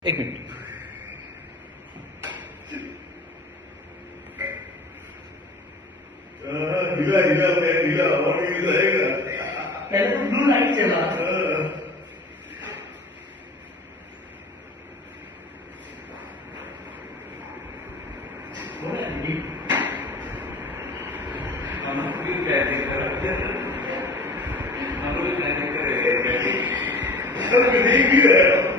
एक मिनिट. पहले तो ब्लू लाइट चला. नहीं